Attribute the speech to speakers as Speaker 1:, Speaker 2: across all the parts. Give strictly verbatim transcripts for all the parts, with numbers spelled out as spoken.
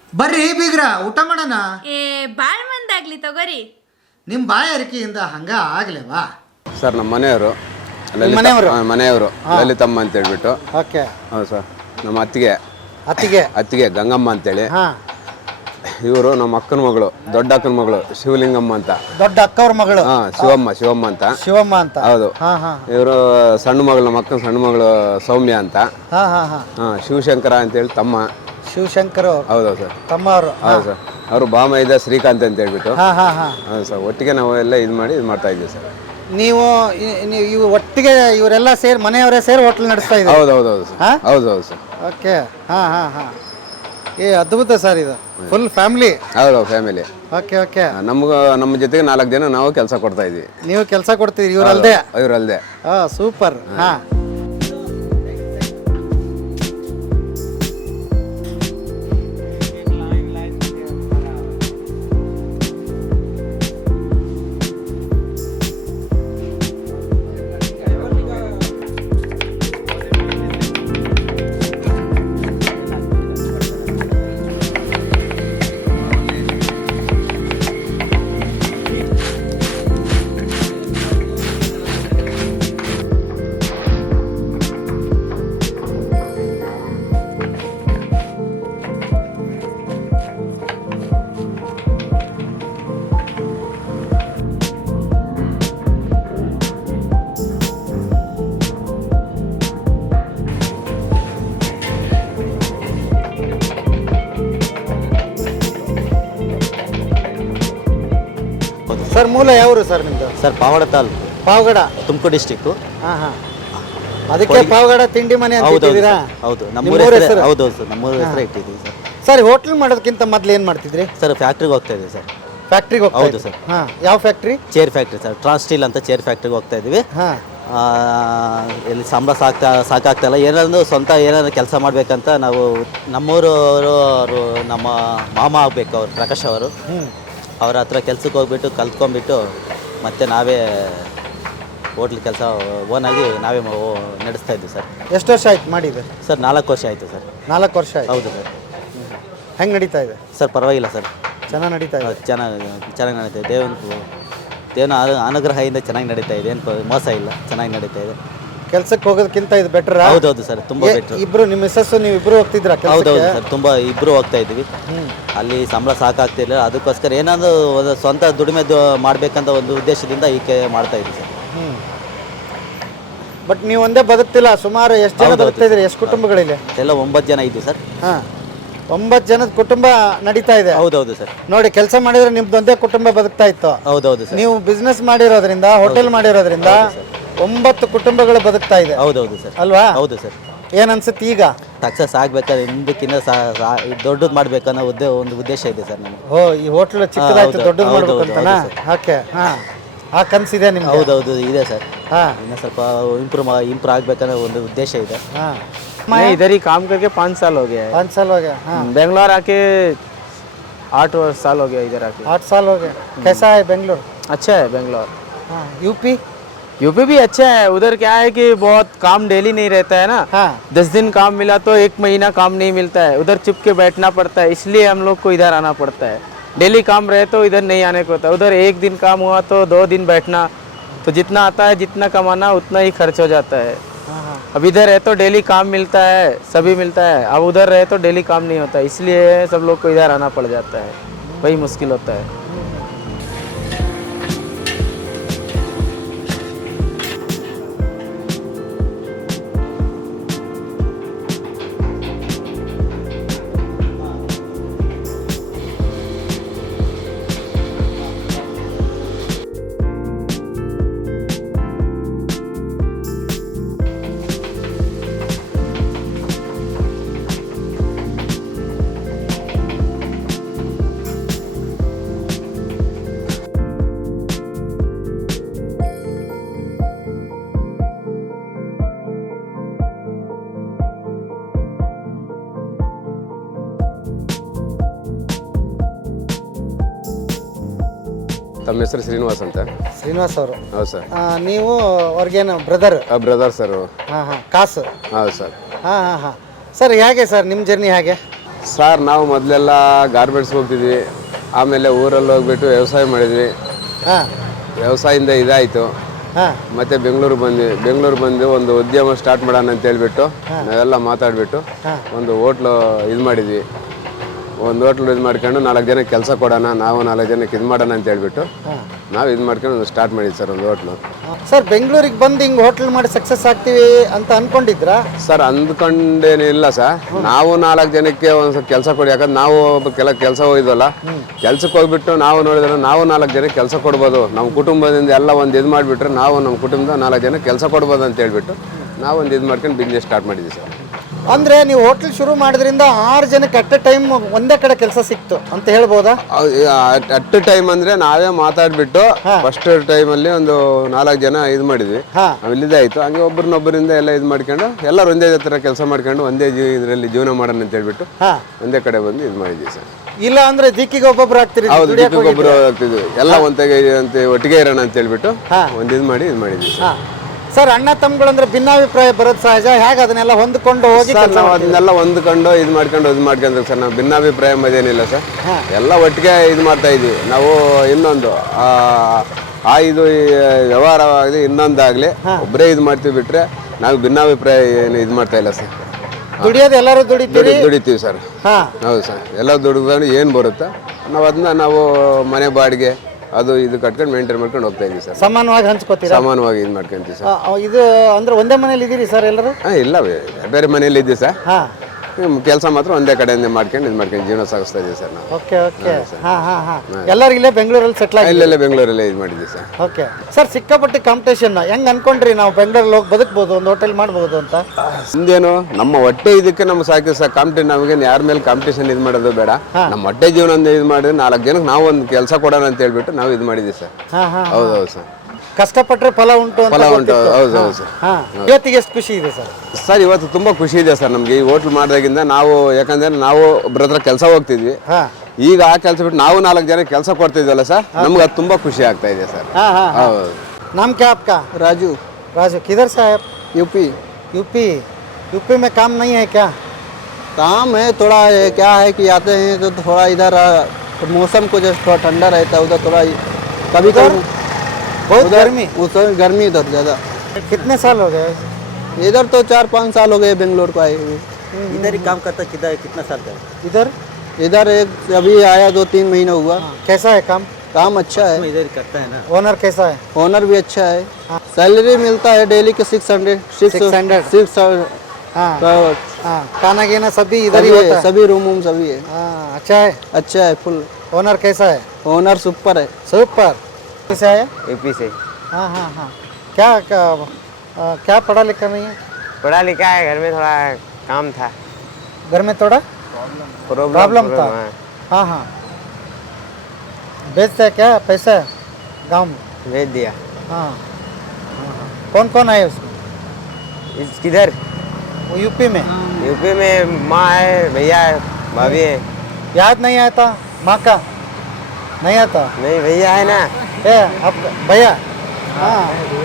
Speaker 1: ಬರ್ರಿ ಬೀಗ್ರ ಊಟ ಮಾಡೋಣ.
Speaker 2: ಏ ಬಾಳ್ ಮಂದಾಗ್ಲಿ ತಗೋರಿ.
Speaker 1: ನಿಮ್ಮ ಬಾಯಾರಿಕೆಯಿಂದ ಹಂಗ ಆಗ್ಲೇವಾ?
Speaker 3: ಸರ್ ನಮ್ಮ ಮನೆಯವರು
Speaker 1: ಮನೆಯವರು
Speaker 3: ಮನೆಯವರು ಲಲಿತಮ್ಮ ಅಂತ ಹೇಳ್ಬಿಟ್ಟು.
Speaker 1: ಓಕೆ.
Speaker 3: ಹೌದು ಸರ್. ನಮ್ಮ ಅತ್ತಿಗೆ
Speaker 1: ಅತ್ತಿಗೆ
Speaker 3: ಅತ್ತಿಗೆ ಗಂಗಮ್ಮ ಅಂತೇಳಿ.
Speaker 1: ಹಾಂ.
Speaker 3: ಇವರು ನಮ್ಮ ಅಕ್ಕನ ಮಗಳು, ದೊಡ್ಡ ಅಕ್ಕನ ಮಗಳು ಶಿವಲಿಂಗಮ್ಮ ಅಂತ.
Speaker 1: ದೊಡ್ಡ ಅಕ್ಕವ್ರ ಮಗಳು.
Speaker 3: ಹಾಂ, ಶಿವಮ್ಮ ಶಿವಮ್ಮ ಅಂತ.
Speaker 1: ಶಿವಮ್ಮ ಅಂತ.
Speaker 3: ಹೌದು.
Speaker 1: ಹಾಂ ಹಾಂ.
Speaker 3: ಇವರು ಸಣ್ಣ ಮಗಳು, ನಮ್ಮ ಅಕ್ಕನ ಸಣ್ಣ ಮಗಳು ಸೌಮ್ಯ ಅಂತ.
Speaker 1: ಹಾಂ ಹಾಂ ಹಾಂ.
Speaker 3: ಹಾಂ, ಶಿವಶಂಕರ ಅಂತೇಳಿ ತಮ್ಮ.
Speaker 1: ಶಿವಶಂಕರ್
Speaker 3: ಹೌದೌದು ಸರ್.
Speaker 1: ತಮ್ಮ ಅವರು.
Speaker 3: ಹೌದು ಸರ್. ಅವರು ಬಾಮ ಇದೆ ಶ್ರೀಕಾಂತ್ ಅಂತ ಹೇಳ್ಬಿಟ್ಟು.
Speaker 1: ಹಾಂ ಹಾಂ ಹಾಂ.
Speaker 3: ಹೌದು ಸರ್. ಒಟ್ಟಿಗೆ ನಾವು ಎಲ್ಲ ಇದು ಮಾಡಿ ಇದು ಮಾಡ್ತಾ ಇದ್ದೀವಿ ಸರ್.
Speaker 1: ನೀವು ನೀವು ಇವು ಒಟ್ಟಿಗೆ ಇವರೆಲ್ಲ ಸೇರಿ ಮನೆಯವರೇ ಸೇರಿ ಹೋಟ್ಲ್ ನಡೆಸ್ತಾ ಇದ್ದೀವಿ?
Speaker 3: ಹೌದು ಹೌದು ಹೌದು ಸರ್. ಹೌದು ಹೌದು ಸರ್.
Speaker 1: ಓಕೆ. ಹಾಂ ಹಾಂ ಹಾಂ. ಏ ಅದ್ಭುತ ಸರ್, ಇದು ಫುಲ್ ಫ್ಯಾಮಿಲಿ.
Speaker 3: ಹೌದು ಫ್ಯಾಮಿಲಿ.
Speaker 1: Okay okay.
Speaker 3: ನಮ್ಗೆ ನಮ್ಮ ಜೊತೆಗೆ ನಾಲ್ಕು ಜನ ನಾವು ಕೆಲಸ ಕೊಡ್ತಾ ಇದ್ವಿ.
Speaker 1: ನೀವು ಕೆಲಸ ಕೊಡ್ತೀರಿ ಇವರಲ್ಲದೆ?
Speaker 3: ಇವರಲ್ಲದೆ.
Speaker 1: ಹಾಂ, ಸೂಪರ್. ಹಾಂ. ಸರ್ ಮೂಲ ಯಾವರು ಸರ್ ನಿಮ್ಮದು?
Speaker 4: Sir Pavagada taluk,
Speaker 1: Pavagada,
Speaker 4: Tumakuru district.
Speaker 1: ಹಾಂ ಹಾಂ. ಅದಕ್ಕೆ ಪಾವಗಡ ತಿಂಡಿ ಮನೆ ಅಂತ
Speaker 4: ಹೌದು
Speaker 1: ಇಟ್ಟಿದ್ದೀರಾ?
Speaker 4: ಹೌದು, ನಮ್ಮೂರ ಹೆಸರು. ಹೌದು ಸರ್, ನಮ್ಮೂರ ಹೆಸರು ಇಟ್ಟಿದ್ದೀವಿ ಸರ್.
Speaker 1: ಸರ್ ಹೋಟ್ಲ್ ಮಾಡೋದಕ್ಕಿಂತ ಮೊದಲು ಏನು ಮಾಡ್ತಿದ್ರಿ?
Speaker 4: ಸರ್ ಫ್ಯಾಕ್ಟ್ರಿಗೆ ಹೋಗ್ತಾ ಇದ್ದೀವಿ ಸರ್.
Speaker 1: ಫ್ಯಾಕ್ಟ್ರಿಗೆ ಹೋಗ್ತಾ?
Speaker 4: ಹೌದು ಸರ್.
Speaker 1: ಹಾಂ. ಯಾವ factory?
Speaker 4: Chair factory sir, trans steel ಅಂತ ಚೇರ್ ಫ್ಯಾಕ್ಟ್ರಿಗೆ ಹೋಗ್ತಾ ಇದ್ದೀವಿ.
Speaker 1: ಹಾಂ.
Speaker 4: ಇಲ್ಲಿ ಸಂಬಳ ಸಾಕ್ತಾ ಸಾಕಾಗ್ತಾಯಿಲ್ಲ, ಏನಾದ್ರು ಸ್ವಂತ ಏನಾದ್ರು ಕೆಲಸ ಮಾಡಬೇಕಂತ ನಾವು ನಮ್ಮೂರವರು ಅವರು ನಮ್ಮ ಮಾಮ ಆಗಬೇಕು ಅವರು, ಪ್ರಕಾಶ್ ಅವರು.
Speaker 1: ಹ್ಞೂ.
Speaker 4: ಅವ್ರ ಹತ್ರ ಕೆಲ್ಸಕ್ಕೆ ಹೋಗ್ಬಿಟ್ಟು ಕಲ್ತ್ಕೊಂಡ್ಬಿಟ್ಟು ಮತ್ತೆ ನಾವೇ ಹೋಟ್ಲ್ ಕೆಲಸ ಓನಾಗಿ ನಾವೇ ನಡೆಸ್ತಾ ಇದ್ವಿ ಸರ್. ಎಷ್ಟು ವರ್ಷ ಆಯ್ತು ಮಾಡಿದೆ ಸರ್? ನಾಲ್ಕು ವರ್ಷ ಆಯಿತು ಸರ್.
Speaker 1: ನಾಲ್ಕು ವರ್ಷ ಆಯ್ತು?
Speaker 4: ಹೌದು ಸರ್.
Speaker 1: ಹೆಂಗೆ ನಡೀತಾ ಇದೆ
Speaker 4: ಸರ್? ಪರವಾಗಿಲ್ಲ ಸರ್,
Speaker 1: ಚೆನ್ನಾಗಿ ನಡೀತಾ ಇದೆ.
Speaker 4: ಚೆನ್ನಾಗಿ ಚೆನ್ನಾಗಿ ನಡೀತಾ ಇದೆ. ದೇವನ ದೇವನ ಅನುಗ್ರಹದಿಂದ ಚೆನ್ನಾಗಿ ನಡೀತಾ ಇದೆ, ಏನು ಮೋಸ ಇಲ್ಲ, ಚೆನ್ನಾಗಿ ನಡೀತಾ ಇದೆ.
Speaker 1: ಕೆಲ್ಸಕ್ಕೆ ಹೋಗೋದಕ್ಕಿಂತ ಇದು ಬೆಟರ್?
Speaker 4: ಹೌದೌದು ಸರ್, ತುಂಬ ಬೆಟ್ರು.
Speaker 1: ಇಬ್ರು ನಿಮ್ಮ ಮಿಸ್ಸಸ್ ನೀವು ಇಬ್ರು ಹೋಗ್ತಿದ್ರ?
Speaker 4: ಹೌದೌದು ಸರ್, ತುಂಬ ಇಬ್ಬರು ಹೋಗ್ತಾ ಇದ್ವಿ. ಅಲ್ಲಿ ಸಂಬಳ ಸಾಕಾಗ್ತಿಲ್ಲ, ಅದಕ್ಕೋಸ್ಕರ ಏನಾದರೂ ಒಂದು ಸ್ವಂತ ದುಡಿಮೆ ಮಾಡಬೇಕಂತ ಒಂದು ಉದ್ದೇಶದಿಂದ ಈಕೆ ಮಾಡ್ತಾ ಇದ್ವಿ ಸರ್.
Speaker 1: ಹ್ಞೂ. ಬಟ್ ನೀವು ಒಂದೇ ಬದುಕ್ತಿಲ್ಲ, ಸುಮಾರು ಎಷ್ಟು ಜನ ಬದುಕ್ತಾ ಇದ್ರಿ? ಎಷ್ಟು ಕುಟುಂಬಗಳಿಲ್ಲ?
Speaker 4: ಎಲ್ಲ ಒಂಬತ್ತು ಜನ ಇದ್ವಿ ಸರ್.
Speaker 1: ಹಾಂ, ಒಂಬತ್ತು ಜನದ ಕುಟುಂಬ ನಡೀತಾ ಇದೆ.
Speaker 4: ಹೌದೌದು ಸರ್.
Speaker 1: ನೋಡಿ, ಕೆಲಸ ಮಾಡಿದ್ರೆ ನಿಮ್ದು ಒಂದೇ ಕುಟುಂಬ ಬದುಕ್ತಾ ಇತ್ತು.
Speaker 4: ಹೌದೌದು ಸರ್.
Speaker 1: ನೀವು ಬಿಸ್ನೆಸ್ ಮಾಡಿರೋದ್ರಿಂದ, ಹೋಟೆಲ್ ಮಾಡಿರೋದ್ರಿಂದ ಒಂಬತ್ತು ಕುಟುಂಬಗಳು ಬದುಕ್ತಾ ಇದೆ.
Speaker 4: ಹೌದೌದು ಸರ್.
Speaker 1: ಅಲ್ವಾ?
Speaker 4: ಹೌದು ಸರ್.
Speaker 1: ಏನ್ ಅನ್ಸುತ್ತೆ ಈಗ?
Speaker 4: ಸಕ್ಸಸ್ ಆಗ್ಬೇಕಾದ್ರೆ ಹಿಂದಕ್ಕಿಂತ ದೊಡ್ಡದು ಮಾಡ್ಬೇಕನ್ನೋ ಉದ್ದೇ ಒಂದು ಉದ್ದೇಶ ಇದೆ ಸರ್ ನಮಗೆ.
Speaker 1: ಓ, ಈ ಹೋಟ್ಲ್ ಚಿಕ್ಕದಾಯ್ತು, ದೊಡ್ಡದು ಮಾಡ್ಬೇಕು ಅಂತನಾ? ಓಕೆ. ಹಾಂ, ಆ ಕನಸಿದೆ ನಿಮ್ಗೆ?
Speaker 4: ಹೌದೌದು ಇದೆ ಸರ್.
Speaker 1: ಹಾಂ,
Speaker 4: ಇನ್ನು ಸ್ವಲ್ಪ ಇಂಪ್ರೂವ್ ಇಂಪ್ರೂವ್ ಆಗ್ಬೇಕನ್ನೋ ಒಂದು ಉದ್ದೇಶ ಇದೆ.
Speaker 1: ಹಾಂ.
Speaker 5: मैं इधर ही काम करके पाँच साल हो गया है.
Speaker 1: पाँच साल हो गया? हाँ.
Speaker 5: बेंगलोर आके आठ साल हो गया इधर आके.
Speaker 1: आठ साल हो गया. कैसा है बेंगलोर?
Speaker 5: अच्छा है बेंगलोर.
Speaker 1: हाँ. यूपी?
Speaker 5: यूपी भी अच्छा है. उधर क्या है कि बहुत काम डेली नहीं रहता है ना.
Speaker 1: हाँ.
Speaker 5: दस दिन काम मिला तो एक महीना काम नहीं मिलता है, उधर चुप के बैठना पड़ता है, इसलिए हम लोग को इधर आना पड़ता है. डेली काम रहे तो इधर नहीं आने को होता. उधर एक दिन काम हुआ तो दो दिन बैठना, तो जितना आता है जितना कमाना उतना ही खर्च हो जाता है. अब इधर है तो डेली काम मिलता है, सभी मिलता है. अब उधर रहे तो डेली काम नहीं होता, इसलिए सब लोग को इधर आना पड़ जाता है. वही मुश्किल होता है.
Speaker 3: ತಮ್ಮ ಹೆಸರು ಶ್ರೀನಿವಾಸ್ ಅಂತ.
Speaker 1: ಶ್ರೀನಿವಾಸ್ ಅವರು?
Speaker 3: ಹೌದು ಸರ್.
Speaker 1: ನೀವು ಅವ್ರಿಗೇನು ಬ್ರದರ್?
Speaker 3: Brother sir.
Speaker 1: ಹಾಂ ಹಾಂ. ಕಾಸು?
Speaker 3: ಹೌದು ಸರ್.
Speaker 1: ಹಾಂ ಹಾಂ ಹಾಂ. ಸರ್ ಹೇಗೆ ಸರ್ ನಿಮ್ಮ ಜರ್ನಿ ಹೇಗೆ?
Speaker 3: ಸರ್ ನಾವು ಮೊದಲೆಲ್ಲ ಗಾರ್ಮೆಂಟ್ಸ್ಗೆ ಹೋಗ್ತಿದ್ವಿ, ಆಮೇಲೆ ಊರಲ್ಲಿ ಹೋಗ್ಬಿಟ್ಟು ವ್ಯವಸಾಯ ಮಾಡಿದ್ವಿ.
Speaker 1: ಹಾಂ
Speaker 3: ವ್ಯವಸಾಯದಿಂದ ಇದಾಯಿತು,
Speaker 1: ಹಾಂ
Speaker 3: ಮತ್ತೆ ಬೆಂಗಳೂರು ಬಂದ್ವಿ. ಬೆಂಗಳೂರು ಬಂದು ಒಂದು ಉದ್ಯಮ ಸ್ಟಾರ್ಟ್ ಮಾಡೋಣ ಅಂತ ಹೇಳ್ಬಿಟ್ಟು ನಾವೆಲ್ಲ ಮಾತಾಡಿಬಿಟ್ಟು ಒಂದು ಹೋಟ್ಲು ಇದು ಮಾಡಿದ್ವಿ. ಒಂದು ಹೋಟ್ಲು ಇದು ಮಾಡ್ಕೊಂಡು ನಾಲ್ಕು ಜನಕ್ಕೆ ಕೆಲಸ ಕೊಡೋಣ, ನಾವು ನಾಲ್ಕು ಜನಕ್ಕೆ ಇದು ಮಾಡೋಣ ಅಂತ ಹೇಳ್ಬಿಟ್ಟು ನಾವು ಇದು ಮಾಡ್ಕೊಂಡು ಒಂದು ಸ್ಟಾರ್ಟ್ ಮಾಡಿದ್ವಿ ಸರ್ ಒಂದು ಹೋಟ್ಲು.
Speaker 1: ಸರ್ ಬೆಂಗಳೂರಿಗೆ ಬಂದು ಹಿಂಗೆ ಹೋಟ್ಲ್ ಮಾಡಿ ಸಕ್ಸಸ್ ಆಗ್ತೀವಿ ಅಂತ ಅನ್ಕೊಂಡಿದ್ರಾ?
Speaker 3: ಸರ್ ಅಂದ್ಕೊಂಡೇನಿಲ್ಲ ಸರ್, ನಾವು ನಾಲ್ಕು ಜನಕ್ಕೆ ಒಂದು ಸ್ವಲ್ಪ ಕೆಲಸ ಕೊಡಿ. ಯಾಕಂದ್ರೆ ನಾವು ಕೆಲ ಕೆಲಸ ಹೋಗಿದ್ವಲ್ಲ, ಕೆಲ್ಸಕ್ಕೆ ಹೋಗ್ಬಿಟ್ಟು ನಾವು ನೋಡಿದ್ರೆ ನಾವು ನಾಲ್ಕು ಜನಕ್ಕೆ ಕೆಲಸ ಕೊಡ್ಬೋದು, ನಮ್ಮ ಕುಟುಂಬದಿಂದ ಎಲ್ಲ ಒಂದು ಇದು ಮಾಡಿಬಿಟ್ರೆ ನಾವು ನಮ್ಮ ಕುಟುಂಬದ ನಾಲ್ಕು ಜನಕ್ಕೆ ಕೆಲಸ ಕೊಡ್ಬೋದು ಅಂತ ಹೇಳ್ಬಿಟ್ಟು ನಾವು ಒಂದು ಇದು ಮಾಡ್ಕೊಂಡು ಬಿಸ್ನೆಸ್ ಸ್ಟಾರ್ಟ್ ಮಾಡಿದ್ವಿ ಸರ್.
Speaker 1: ಅಂದರೆ ನೀವು ಹೋಟ್ಲ್ ಶುರು ಮಾಡೋದ್ರಿಂದ ಆರು ಜನಕ್ಕೆ ಅಟ್ ಎ ಟೈಮ್ ಒಂದೇ ಕಡೆ ಕೆಲಸ ಸಿಕ್ತು ಅಂತ ಹೇಳ್ಬೋದಾ?
Speaker 3: ಅಟ್ ಟೈಮ್ ಅಂದರೆ ನಾವೇ ಮಾತಾಡ್ಬಿಟ್ಟು ಫಸ್ಟ್ ಟೈಮಲ್ಲಿ ಒಂದು ನಾಲ್ಕು ಜನ ಇದು ಮಾಡಿದ್ವಿ. ನಾವು ಇಲ್ಲಿದೆ ಆಯಿತು, ಹಂಗೆ ಒಬ್ಬರನ್ನೊಬ್ಬರಿಂದ ಎಲ್ಲ ಇದು ಮಾಡ್ಕೊಂಡು ಎಲ್ಲರೂ ಒಂದೇ ಥರ ಕೆಲಸ ಮಾಡ್ಕೊಂಡು ಒಂದೇ ಜೀವ ಇದರಲ್ಲಿ ಜೀವನ ಮಾಡೋಣ ಅಂತ ಹೇಳ್ಬಿಟ್ಟು ಒಂದೇ ಕಡೆ ಬಂದು ಇದು ಮಾಡಿದ್ವಿ ಸರ್.
Speaker 1: ಇಲ್ಲ ಅಂದರೆ ದಿಕ್ಕಿಗೆ ಒಬ್ಬೊಬ್ರು ಆಗ್ತೀರಿ?
Speaker 3: ಹೌದು, ದಿಕ್ಕಿಗೊಬ್ಬರು ಆಗ್ತಿದ್ವಿ, ಎಲ್ಲ ಒಂದೇ ಅಂತ ಒಟ್ಟಿಗೆ ಇರೋಣ ಅಂತ ಹೇಳ್ಬಿಟ್ಟು ಒಂದು ಇದು ಮಾಡಿ ಇದು ಮಾಡಿದ್ವಿ ಸರ್.
Speaker 1: ಸರ್ ಅಣ್ಣ ತಮ್ಮಗಳಂದ್ರೆ ಭಿನ್ನಾಭಿಪ್ರಾಯ ಬರೋದು ಸಹಜ, ಹೇಗೆ ಅದನ್ನೆಲ್ಲ ಹೊಂದ್ಕೊಂಡು ಹೋಗಿ
Speaker 3: ಸರ್ ನಾವು ಅದನ್ನೆಲ್ಲ ಹೊಂದ್ಕೊಂಡು ಇದು ಮಾಡ್ಕೊಂಡು ಇದು ಮಾಡ್ಕೊಂಡ್ರೆ ಸರ್ ನಾವು ಭಿನ್ನಾಭಿಪ್ರಾಯ ಮದೇನಿಲ್ಲ ಸರ್, ಎಲ್ಲ ಒಟ್ಟಿಗೆ ಇದು ಮಾಡ್ತಾ ಇದ್ವಿ. ನಾವು ಇನ್ನೊಂದು ಆ ಇದು ವ್ಯವಹಾರವಾಗಲಿ ಇನ್ನೊಂದಾಗಲಿ ಒಬ್ಬರೇ ಇದು ಮಾಡ್ತೀವಿ ಬಿಟ್ರೆ ನಾವು ಭಿನ್ನಾಭಿಪ್ರಾಯ ಏನು ಇದು ಮಾಡ್ತಾ ಇಲ್ಲ ಸರ್.
Speaker 1: ದುಡಿಯೋದು ಎಲ್ಲರೂ ದುಡಿತೀವಿ
Speaker 3: ದುಡಿತೀವಿ ಸರ್. ಹೌದು ಸರ್, ಎಲ್ಲ ದುಡಿದ್ರೆ ಏನು ಬರುತ್ತೆ ನಾವು ಅದನ್ನ ನಾವು ಮನೆ ಬಾಡಿಗೆ ಅದು ಇದು ಕಟ್ಕೊಂಡು ಮೇಂಟೈನ್ ಮಾಡ್ಕೊಂಡು ಹೋಗ್ತಾ ಇದೀವಿ ಸರ್.
Speaker 1: ಸಮಾನವಾಗಿ ಹಂಚ್ಕೋತೀರಾ?
Speaker 3: ಸಮಾನವಾಗಿ ಇದು ಮಾಡ್ಕೊಂತೀವಿ ಸರ್.
Speaker 1: ಇದು ಅಂದ್ರೆ ಒಂದೇ ಮನೇಲಿ ಇದೀರಿ ಸರ್ ಎಲ್ಲರೂ?
Speaker 3: ಹಾಂ ಇಲ್ಲ, ಬೇರೆ ಮನೇಲಿ ಇದ್ದೀವಿ ಸರ್.
Speaker 1: ಹಾಂ,
Speaker 3: ಕೆಲಸ ಮಾತ್ರ ಒಂದೇ ಕಡೆಯಿಂದ ಮಾಡ್ಕೊಂಡು ಇದು ಮಾಡ್ಕೊಂಡು ಜೀವನ ಸಾಗಿಸ್ತಾ ಇದೀವಿ ಸರ್ ನಾವು.
Speaker 1: Okay okay. ಹಾಂ ಹಾಂ ಹಾಂ ಎಲ್ಲರೂ ಇಲ್ಲೇ ಬೆಂಗಳೂರಲ್ಲಿ ಸೆಟ್ಲ್ ಆಗಿ?
Speaker 3: ಇಲ್ಲೆಲ್ಲ ಬೆಂಗಳೂರಲ್ಲೇ ಇದು ಮಾಡಿದ್ವಿ ಸರ್.
Speaker 1: ಓಕೆ ಸರ್, ಸಿಕ್ಕಾಪಟ್ಟೆ ಕಾಂಪಿಟೇಷನ್ ಹೆಂಗೆ ಅನ್ಕೊಂಡ್ರಿ ನಾವು ಬೆಂಗಳೂರಲ್ಲಿ ಹೋಗಿ ಬದುಕ್ಬೋದು, ಒಂದು ಹೋಟೆಲ್ ಮಾಡ್ಬೋದು ಅಂತ?
Speaker 3: ಹಿಂದೇನು ನಮ್ಮ ಹೊಟ್ಟೆ ಇದಕ್ಕೆ ನಮ್ಮ ಸಾಕಿ ಸರ್, ಕಾಂಪಿಟೇಷನ್ ನಮಗೆ ಯಾರ ಮೇಲೆ ಕಾಂಪಿಟೇಷನ್ ಇದು ಮಾಡೋದು ಬೇಡ, ನಮ್ಮ ಹೊಟ್ಟೆ ಜೀವನ ಒಂದು ಇದು ಮಾಡಿದ್ರೆ ನಾಲ್ಕು ಜನಕ್ಕೆ ನಾವು ಒಂದು ಕೆಲಸ ಕೊಡೋಣ ಅಂತ ಹೇಳ್ಬಿಟ್ಟು ನಾವು ಇದು ಮಾಡಿದ್ವಿ ಸರ್.
Speaker 1: ಹಾಂ ಹಾಂ
Speaker 3: ಹೌದು ಹೌದು ಸರ್,
Speaker 1: ಕಷ್ಟಪಟ್ಟರೆ ಫಲ ಉಂಟು ಅಂತ
Speaker 3: ಫಲ ಉಂಟು. ಹೌದು ಹೌದು ಸರ್.
Speaker 1: ಹಾಂ, ಇವತ್ತಿಗೆ ಎಷ್ಟು ಖುಷಿ ಇದೆ ಸರ್?
Speaker 3: ಸರ್ ಇವತ್ತು ತುಂಬ ಖುಷಿ ಇದೆ ಸರ್ ನಮಗೆ ಈ ಹೋಟ್ಲ್ ಮಾಡಿದಾಗಿಂದ. ನಾವು ಯಾಕಂದ್ರೆ ನಾವು ಒಬ್ಬರ ಹತ್ರ ಕೆಲಸ ಹೋಗ್ತಿದ್ವಿ,
Speaker 1: ಹಾಂ
Speaker 3: ಈಗ ಆ ಕೆಲಸ ಬಿಟ್ಟು ನಾವು ನಾಲ್ಕು ಜನ ಕೆಲಸ ಕೊಡ್ತಿದ್ವಲ್ಲ ಸರ್, ನಮ್ಗೆ ಅದು ತುಂಬ ಖುಷಿ ಆಗ್ತಾ ಇದೆ ಸರ್.
Speaker 1: हाँ हाँ
Speaker 3: ಹೌದು.
Speaker 1: नाम क्या आपका?
Speaker 6: राजू,
Speaker 1: राजू, किधर से है आप?
Speaker 6: यूपी।
Speaker 1: यूपी? यूपी में काम नहीं है क्या?
Speaker 6: काम है थोड़ा, है क्या है कि आते हैं तो थोड़ा इधर आ, मौसम को जैसे थोड़ा ठंडा रहता है, उधर थोड़ा कभी
Speaker 1: उधर
Speaker 6: कभी
Speaker 1: बहुत
Speaker 6: उधर
Speaker 1: गर्मी?
Speaker 6: उधर गर्मी उधर ज़्यादा।
Speaker 1: कितने साल हो गए?
Speaker 6: इधर तो चार पाँच साल हो गए बेंगलोर को आए हुए।
Speaker 4: इधर ही काम करता किधर कितना साल का है?
Speaker 1: इधर
Speaker 6: इधर एक अभी आया दो तीन महीना हुआ।
Speaker 1: कैसा है काम?
Speaker 6: काम अच्छा है,
Speaker 4: इधर ही करता है ना।
Speaker 1: ओनर कैसा है?
Speaker 6: ओनर भी अच्छा है। सैलरी मिलता है डेली के six hundred six
Speaker 1: six hundred
Speaker 6: six
Speaker 1: हाँ हाँ, खाना गीना सभी इधर ही होता है?
Speaker 6: सभी रूम वूम सभी है।
Speaker 1: हाँ, अच्छा है।
Speaker 6: अच्छा है फुल।
Speaker 1: ओनर कैसा है?
Speaker 6: ओनर सुपर है।
Speaker 1: सुपर। कैसा है?
Speaker 5: यूपी से।
Speaker 1: हाँ हाँ हाँ, क्या क्या, आ, क्या पढ़ा लिखा नहीं है?
Speaker 5: पढ़ा लिखा है, घर में थोड़ा काम था,
Speaker 1: घर में थोड़ा प्रॉब्लम था। हाँ हाँ, भेजते हैं क्या पैसा गांव में?
Speaker 5: भेज दिया।
Speaker 1: हाँ हाँ हाँ, कौन कौन आए उसमें?
Speaker 5: इस किधर?
Speaker 1: वो यूपी में।
Speaker 5: यूपी में माँ है, भैया है, भाभी है।
Speaker 1: याद नहीं आता माँ का? नहीं आता?
Speaker 5: नहीं, भैया है ना।
Speaker 1: है आप भैया? हाँ।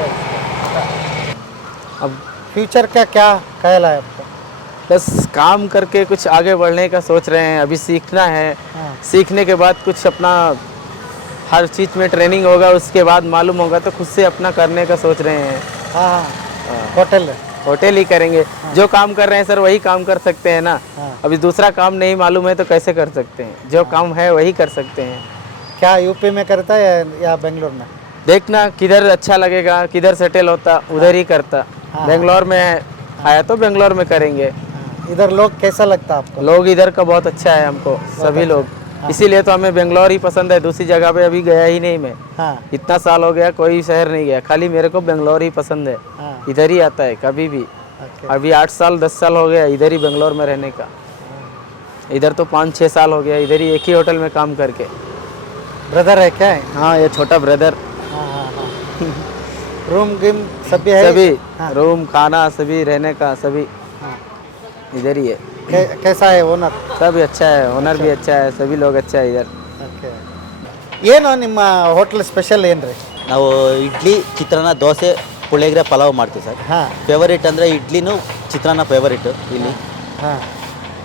Speaker 1: अब फ्यूचर का क्या ख्याल है आपका?
Speaker 5: बस काम करके कुछ आगे बढ़ने का सोच रहे हैं, अभी सीखना है।
Speaker 1: हाँ।
Speaker 5: सीखने के बाद कुछ अपना हर चीज़ में ट्रेनिंग होगा, उसके बाद मालूम होगा तो खुद से अपना करने का सोच रहे हैं।
Speaker 1: हाँ हाँ, होटल है।
Speaker 5: होटल ही करेंगे। जो काम कर रहे हैं सर वही काम कर सकते हैं ना।
Speaker 1: हाँ।
Speaker 5: अभी दूसरा काम नहीं मालूम है तो कैसे कर सकते हैं? जो काम है वही कर सकते हैं।
Speaker 1: क्या यूपी में करता है या, या बेंगलोर में?
Speaker 5: देखना किधर अच्छा लगेगा, किधर सेटल होता उधर ही करता। बेंगलोर में आया तो बेंगलोर में करेंगे।
Speaker 1: इधर लोग कैसा लगता आपको?
Speaker 5: लोग इधर का बहुत अच्छा है हमको, सभी लोग। इसीलिए तो हमें बेंगलोर ही पसंद है, दूसरी जगह पे अभी गया ही नहीं मैं।
Speaker 1: हाँ
Speaker 5: इतना साल हो गया कोई शहर नहीं गया, खाली मेरे को बेंगलोर ही पसंद है।
Speaker 1: हाँ।
Speaker 5: इधर ही आता है कभी भी।
Speaker 1: ओके।
Speaker 5: अभी आठ साल दस साल हो गया इधर ही बेंगलोर में रहने का। इधर तो पाँच छः साल हो गया इधर ही एक ही होटल में काम करके।
Speaker 1: ब्रदर है क्या है?
Speaker 5: हाँ, ये छोटा ब्रदर।
Speaker 1: हाँ हाँ हाँ। रूम गिम सभी है?
Speaker 5: सभी
Speaker 1: हाँ।
Speaker 5: रूम खाना सभी रहने का सभी
Speaker 1: हाँ।
Speaker 5: इधर ही है।
Speaker 1: कै- कैसा है ओनर?
Speaker 5: सब अच्छा है, ओनर भी अच्छा है, सभी लोग अच्छा है इधर।
Speaker 1: ಓಕೆ. ಏನು ನಿಮ್ಮ ಹೋಟ್ಲ್ ಸ್ಪೆಷಲ್ ಏನ್ರಿ?
Speaker 4: ನಾವು ಇಡ್ಲಿ ಚಿತ್ರಾನ್ನ ದೋಸೆ ಪುಳಿಯೋಗರೆ ಪಲಾವ್ ಮಾಡ್ತೀವಿ ಸರ್.
Speaker 1: ಹಾಂ
Speaker 4: ಫೇವರಿಟ್ ಅಂದರೆ ಇಡ್ಲಿನೂ ಚಿತ್ರಾನ್ನ ಫೇವರಿಟ್ ಇಲ್ಲಿ.
Speaker 1: ಹಾಂ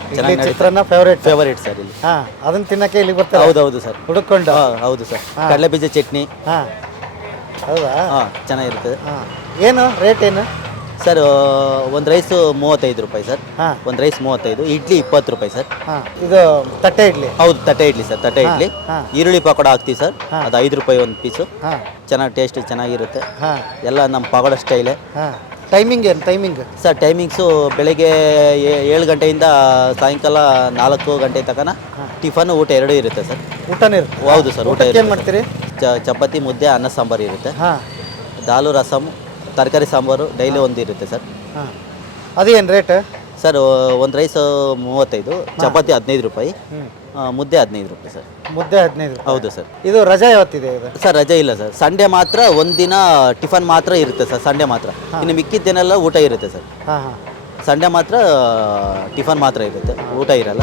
Speaker 4: ಚೆನ್ನಾಗಿ ನಡೀತಾ
Speaker 1: ಚಿತ್ರಾನ್ನ ಫೇವ್ರೇಟ್.
Speaker 4: ಫೇವರೇಟ್ ಸರ್ ಇಲ್ಲಿ.
Speaker 1: ಹಾ ಅದನ್ನ ತಿನ್ನಕ್ಕೆ ಇಲ್ಲಿಗೆ ಬರ್ತಾರೆ.
Speaker 4: ಹೌದೌದು ಸರ್.
Speaker 1: ಹುಡುಕೊಂಡು.
Speaker 4: ಹಾಂ ಹೌದು ಸರ್. ಕಡಲೆಬೀಜ ಚಟ್ನಿ.
Speaker 1: ಹಾ ಹೌದಾ.
Speaker 4: ಹಾಂ ಚೆನ್ನಾಗಿರ್ತದೆ.
Speaker 1: ಹಾ ಏನು ರೇಟ್ ಏನು
Speaker 4: ಸರ್ ಒಂದು ರೈಸು ಮೂವತ್ತೈದು ರೂಪಾಯಿ ಸರ್.
Speaker 1: ಹಾಂ.
Speaker 4: ಒಂದು ರೈಸ್ ಮೂವತ್ತೈದು, ಇಡ್ಲಿ ಇಪ್ಪತ್ತು ರೂಪಾಯಿ ಸರ್.
Speaker 1: ಹಾಂ ಇದು ತಟ್ಟೆ ಇಡ್ಲಿ.
Speaker 4: ಹೌದು ತಟ್ಟೆ ಇಡ್ಲಿ ಸರ್, ತಟ್ಟೆ ಇಡ್ಲಿ.
Speaker 1: ಹಾಂ.
Speaker 4: ಈರುಳ್ಳಿ ಪಕೋಡ ಹಾಕ್ತೀವಿ ಸರ್, ಅದು ಐದು ರೂಪಾಯಿ ಒಂದು ಪೀಸು.
Speaker 1: ಹಾಂ
Speaker 4: ಚೆನ್ನಾಗಿ ಟೇಸ್ಟ್ ಚೆನ್ನಾಗಿರುತ್ತೆ.
Speaker 1: ಹಾಂ
Speaker 4: ಎಲ್ಲ ನಮ್ಮ ಪಕೋಡ ಸ್ಟೈಲೇ.
Speaker 1: ಹಾಂ ಟೈಮಿಂಗ್ ಏನು ಟೈಮಿಂಗ್
Speaker 4: ಸರ್ ಟೈಮಿಂಗ್ಸು ಬೆಳಗ್ಗೆ ಏ- ಏಳು ಗಂಟೆಯಿಂದ ಸಾಯಂಕಾಲ ನಾಲ್ಕು ಗಂಟೆ ತನಕ ಟಿಫನ್ ಊಟ ಎರಡೂ ಇರುತ್ತೆ ಸರ್.
Speaker 1: ಊಟನೇ ಇರುತ್ತೆ.
Speaker 4: ಹೌದು ಸರ್, ಊಟ
Speaker 1: ಊಟಕ್ಕೆ
Speaker 4: ಇರುತ್ತೆ
Speaker 1: ಏನು ಮಾಡ್ತೀರಿ?
Speaker 4: ಚ ಚಪಾತಿ ಮುದ್ದೆ ಅನ್ನ ಸಾಂಬಾರು ಇರುತ್ತೆ.
Speaker 1: ಹಾಂ
Speaker 4: ದಾಲು ರಸಮ್ ತರಕಾರಿ ಸಾಂಬಾರು ಡೈಲಿ ಒಂದು ಇರುತ್ತೆ ಸರ್.
Speaker 1: ಹಾಂ ಅದೇನು ರೇಟ್?
Speaker 4: ಸರ್ ಒಂದು ರೈಸ್ ಮೂವತ್ತೈದು, ಚಪಾತಿ ಹದಿನೈದು ರೂಪಾಯಿ, ಆ, ಮುದ್ದೆ ಹದಿನೈದು ರೂಪಾಯಿ ಸರ್.
Speaker 1: ಮುದ್ದೆ ಹದಿನೈದು ರೂಪಾಯಿ.
Speaker 4: ಹೌದು ಸರ್.
Speaker 1: ಇದು ರಜೆ ಯಾವತ್ತಿದೆ ಇದು?
Speaker 4: ಸರ್ ರಜೆ ಇಲ್ಲ ಸರ್, ಸಂಡೇ ಮಾತ್ರ ಒಂದಿನ ಟಿಫನ್ ಮಾತ್ರ ಇರುತ್ತೆ ಸರ್, ಸಂಡೇ ಮಾತ್ರ. ಇನ್ನು ಮಿಕ್ಕಿದ್ದೇನೆಲ್ಲ ಊಟ ಇರುತ್ತೆ ಸರ್.
Speaker 1: ಹಾಂ ಹಾಂ
Speaker 4: ಸಂಡೇ ಮಾತ್ರ ಟಿಫನ್ ಮಾತ್ರ ಇರುತ್ತೆ, ಊಟ ಇರಲ್ಲ.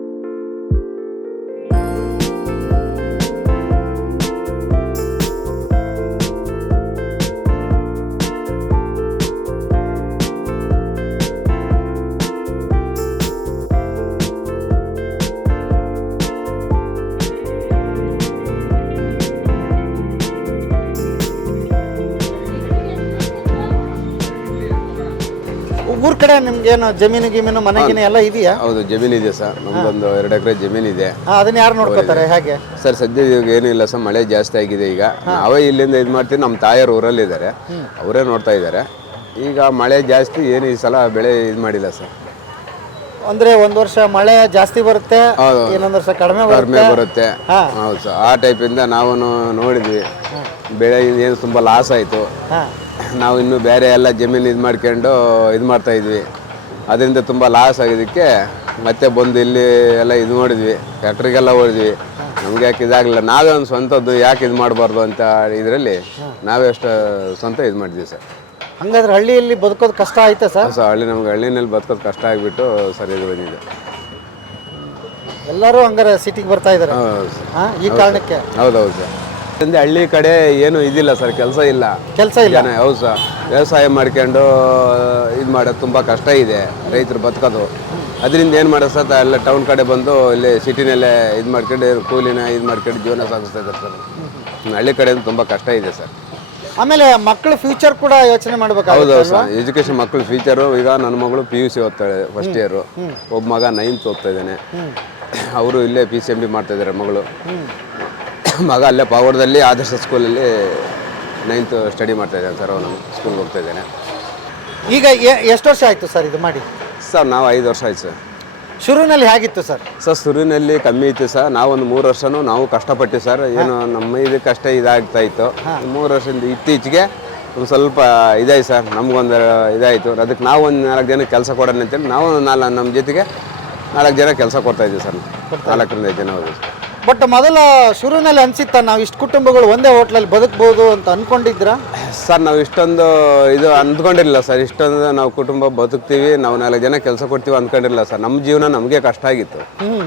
Speaker 1: ಊರ್ ಕಡೆ ನಿಮ್ಗೇನು ಜಮೀನು ಗೀಮೀನು ಮನೆ ಗಿನೆ ಎಲ್ಲ ಇದೆಯಾ?
Speaker 3: ಹೌದು ಜಮೀನು ಇದೆ ಸರ್, ನಮ್ದೊಂದು ಎರಡು ಎಕರೆ ಜಮೀನು ಇದೆ.
Speaker 1: ಹಾಂ ಅದನ್ನ ಯಾರು ನೋಡ್ಕೋತಾರೆ ಹೇಗೆ?
Speaker 3: ಸರ್ ಸದ್ಯ ಇವಾಗ ಏನೂ ಇಲ್ಲ ಸರ್, ಮಳೆ ಜಾಸ್ತಿ ಆಗಿದೆ ಈಗ. ನಾವೇ ಇಲ್ಲಿಂದ ಇದು ಮಾಡ್ತೀವಿ, ನಮ್ಮ ತಾಯರು ಊರಲ್ಲಿದ್ದಾರೆ, ಅವರೇ ನೋಡ್ತಾ ಇದ್ದಾರೆ. ಈಗ ಮಳೆ ಜಾಸ್ತಿ ಏನು ಈ ಸಲ ಬೆಳೆ ಇದು ಮಾಡಿಲ್ಲ ಸರ್.
Speaker 1: ಅಂದ್ರೆ ಒಂದ್ ವರ್ಷ ಮಳೆ ಜಾಸ್ತಿ ಬರುತ್ತೆ,
Speaker 3: ಹೌದು.
Speaker 1: ಇನ್ನೊಂದ್ ವರ್ಷ ಕಡಿಮೆ
Speaker 3: ಕಡಿಮೆ
Speaker 1: ಬರುತ್ತೆ.
Speaker 3: ಬರುತ್ತೆ.
Speaker 1: ಹಾ.
Speaker 3: ಹೌದು ಸರ್, ಆ ಟೈಪಿಂದ ನಾವು ನೋಡಿದ್ವಿ. ಬೆಳೆ ಏನು ತುಂಬ ಲಾಸ್ ಆಯಿತು.
Speaker 1: ಹಾಂ
Speaker 3: ನಾವು ಇನ್ನು ಬೇರೆ ಎಲ್ಲ ಜಮೀನು ಇದು ಮಾಡ್ಕೊಂಡು ಇದು ಮಾಡ್ತಾ ಇದ್ವಿ, ಅದರಿಂದ ತುಂಬ ಲಾಸ್ ಆಗಿದ್ದಕ್ಕೆ ಮತ್ತೆ ಬಂದು ಇಲ್ಲಿ ಎಲ್ಲ ಇದು ಮಾಡಿದ್ವಿ, ಫ್ಯಾಕ್ಟ್ರಿಗೆಲ್ಲ ಹೋದ್ವಿ. ನಮ್ಗೆ ಯಾಕೆ ಇದಾಗಲಿಲ್ಲ, ನಾವೇ ಒಂದು ಸ್ವಂತದ್ದು ಯಾಕೆ ಇದು ಮಾಡಬಾರ್ದು ಅಂತ ಇದರಲ್ಲಿ ನಾವೇ ಅಷ್ಟು ಸ್ವಂತ ಇದು ಮಾಡಿದ್ವಿ ಸರ್.
Speaker 1: ಹಂಗಾದ್ರೆ ಹಳ್ಳಿಯಲ್ಲಿ ಬದುಕೋದು ಕಷ್ಟ ಆಯ್ತಾ ಸರ್?
Speaker 3: ಸೊ ಹಳ್ಳಿ ನಮ್ಗೆ ಹಳ್ಳಿನಲ್ಲಿ ಬದುಕೋದು ಕಷ್ಟ ಆಗಿಬಿಟ್ಟು ಸರ್ ಇದು ಬಂದಿದೆ.
Speaker 1: ಎಲ್ಲರೂ ಹಂಗಾರೆ ಸಿಟಿಗೆ ಬರ್ತಾ ಇದ್ದಾರೆ.
Speaker 3: ಹೌದು ಸರ್.
Speaker 1: ಹಾಂ ಈ ಕಾರಣಕ್ಕೆ.
Speaker 3: ಹೌದೌದು ಸರ್. ಅಂದ್ರೆ ಹಳ್ಳಿ ಕಡೆ ಏನು ಇದಿಲ್ಲ ಸರ್, ಕೆಲಸ ಇಲ್ಲ,
Speaker 1: ಕೆಲಸ ಇಲ್ಲ.
Speaker 3: ಜನ ಹೌದು ಸರ್, ವ್ಯವಸಾಯ ಮಾಡ್ಕೊಂಡು ಇದು ಮಾಡೋದು ತುಂಬ ಕಷ್ಟ ಇದೆ ರೈತರು ಬದುಕೋದು. ಅದರಿಂದ ಏನು ಮಾಡೋದು ಸರ್, ಎಲ್ಲ ಟೌನ್ ಕಡೆ ಬಂದು ಇಲ್ಲಿ ಸಿಟಿನಲ್ಲೇ ಇದು ಮಾಡ್ಕೊಂಡು ಕೂಲಿನ ಇದು ಮಾಡ್ಕೊಂಡು ಜೀವನ ಸಾಗಿಸ್ತಾ ಇದ್ದಾರೆ ಸರ್. ಹಳ್ಳಿ ಕಡೆ ತುಂಬ ಕಷ್ಟ ಇದೆ ಸರ್.
Speaker 1: ಆಮೇಲೆ ಮಕ್ಕಳ ಫ್ಯೂಚರ್ ಕೂಡ ಯೋಚನೆ
Speaker 3: ಹೌದು
Speaker 1: ಮಾಡ್ಬೇಕಾಗುತ್ತೆ.
Speaker 3: ಸರ್, ಎಜುಕೇಶನ್ ಮಕ್ಕಳು ಫ್ಯೂಚರು. ಈಗ ನನ್ನ ಮಗಳು ಪಿ ಯು ಸಿ ಓದ್ತಾಳೆ ಫಸ್ಟ್ ಇಯರು, ಒಬ್ಬ ಮಗ ನೈನ್ತ್ ಓದ್ತಾ ಇದ್ದಾನೆ. ಅವರು ಇಲ್ಲೇ ಪಿ ಸಿ ಎಮ್ ಡಿ ಮಾಡ್ತಾ ಇದ್ದಾರೆ ಮಗಳು. ಮಗ ಅಲ್ಲೇ ಪಾವಡದಲ್ಲಿ ಆದರ್ಶ ಸ್ಕೂಲಲ್ಲಿ ನೈನ್ತ್ ಸ್ಟಡಿ ಮಾಡ್ತಾ ಇದ್ದಾನೆ ಸರ್, ಅವನು ಸ್ಕೂಲ್ಗೆ ಹೋಗ್ತಾ ಇದ್ದಾನೆ.
Speaker 1: ಈಗ ಎ- ಎಷ್ಟು ವರ್ಷ ಆಯ್ತು ಸರ್ ಇದು ಮಾಡಿ?
Speaker 3: ಸರ್ ನಾವು ಐದು ವರ್ಷ ಆಯ್ತು ಸರ್.
Speaker 1: ಶುರುವಿನಲ್ಲಿ ಹೇಗಿತ್ತು ಸರ್?
Speaker 3: ಸರ್ ಶುರುವಿನಲ್ಲಿ ಕಮ್ಮಿ ಇತ್ತು ಸರ್, ನಾವೊಂದು ಮೂರು ವರ್ಷನೂ ನಾವು ಕಷ್ಟಪಟ್ಟು ಸರ್, ಏನು ನಮ್ಮ ಇದಕ್ಕೆ ಕಷ್ಟ ಇದಾಗ್ತಾ ಇತ್ತು. ಮೂರು ವರ್ಷದಿಂದ ಇತ್ತೀಚೆಗೆ ಒಂದು ಸ್ವಲ್ಪ ಇದಾಯ್ತು ಸರ್, ನಮಗೊಂದು ಇದಾಯಿತು. ಅದಕ್ಕೆ ನಾವು ಒಂದು ನಾಲ್ಕು ಜನ ಕೆಲಸ ಕೊಡೋಣ ಅಂತೇಳಿ ನಾವು ನಾಲ್ಕು ನಮ್ಮ ಜೊತೆಗೆ ನಾಲ್ಕು ಜನ ಕೆಲಸ ಕೊಡ್ತಾ ಇದ್ದೀವಿ ಸರ್, ನಾಲ್ಕರಿಂದ ಐದು ಜನ. ಹೌದು
Speaker 1: ಬಟ್ ಮೊದಲ ಶುರುವಿನಲ್ಲಿ ಅನ್ಸಿತ್ತ ನಾವು ಇಷ್ಟು ಕುಟುಂಬಗಳು ಒಂದೇ ಹೋಟ್ಲಲ್ಲಿ ಬದುಕ್ಬೋದು ಅಂತ ಅನ್ಕೊಂಡಿದ್ರ?
Speaker 3: ಸರ್ ನಾವು ಇಷ್ಟೊಂದು ಇದು ಅಂದ್ಕೊಂಡಿರಲಿಲ್ಲ ಸರ್, ಇಷ್ಟೊಂದು ನಾವು ಕುಟುಂಬ ಬದುಕ್ತೀವಿ, ನಾವು ನಾಲ್ಕು ಜನ ಕೆಲಸ ಕೊಡ್ತೀವಿ ಅಂದ್ಕೊಂಡಿರಲಿಲ್ಲ ಸರ್. ನಮ್ಮ ಜೀವನ ನಮಗೆ ಕಷ್ಟ ಆಗಿತ್ತು.